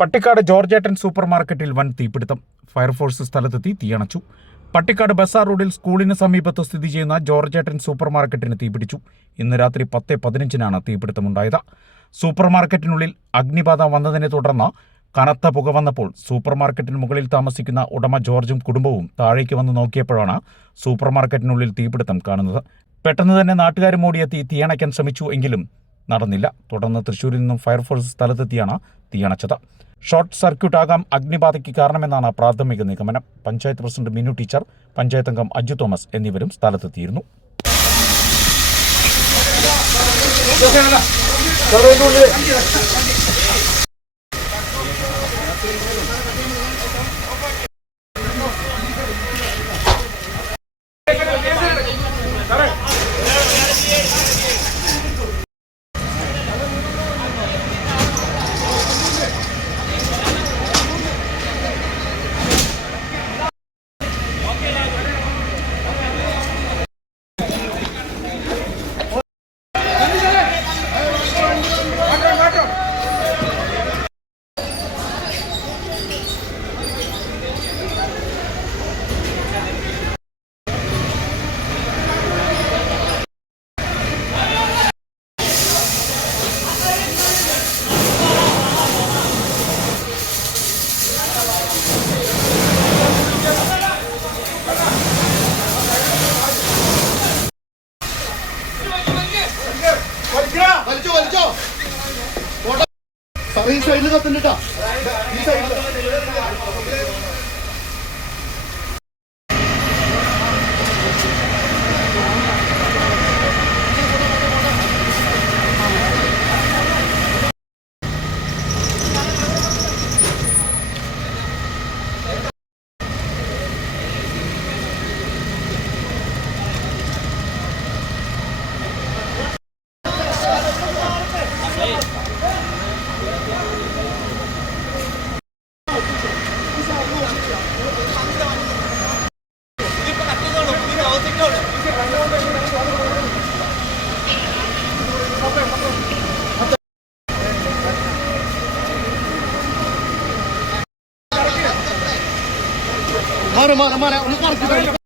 Pattikkad ജോർജേട്ടൻ super മാർക്കറ്റിൽ വൻ തീപിടുത്തം. ഫയർഫോഴ്സ് സ്ഥലത്തെത്തി തീയണച്ചു. പട്ടിക്കാട് ബസാർ റോഡിൽ സ്കൂളിന് സമീപത്ത് സ്ഥിതി ചെയ്യുന്ന ജോർജേട്ടൻ സൂപ്പർ മാർക്കറ്റിന് തീപിടിച്ചു. ഇന്ന് രാത്രി 10:15 തീപിടുത്തമുണ്ടായത്. സൂപ്പർ മാർക്കറ്റിനുള്ളിൽ അഗ്നിബാധ വന്നതിനെ തുടർന്ന് കനത്ത പുക വന്നപ്പോൾ സൂപ്പർ മാർക്കറ്റിന് മുകളിൽ താമസിക്കുന്ന ഉടമ ജോർജും കുടുംബവും താഴേക്ക് വന്ന് നോക്കിയപ്പോഴാണ് സൂപ്പർ മാർക്കറ്റിനുള്ളിൽ തീപിടുത്തം കാണുന്നത്. പെട്ടെന്ന് തന്നെ നാട്ടുകാരും ഓടിയെത്തി തീയണയ്ക്കാൻ ശ്രമിച്ചു എങ്കിലും നടന്നില്ല. തുടർന്ന് തൃശൂരിൽ നിന്നും ഫയർഫോഴ്സ് സ്ഥലത്തെത്തിയാണ് തീയണച്ചത്. ഷോർട്ട് സർക്യൂട്ട് ആകാം അഗ്നിബാധയ്ക്ക് കാരണമെന്നാണ് പ്രാഥമിക നിഗമനം. പഞ്ചായത്ത് പ്രസിഡന്റ് മിനു ടീച്ചർ, പഞ്ചായത്ത് അംഗം അജു തോമസ് എന്നിവരും സ്ഥലത്തെത്തിയിരുന്നു. ഈ സൈഡിൽ കത്തുന്നുണ്ടാ. ഈ സൈഡിൽ മാറി ഒന്ന് പറഞ്ഞു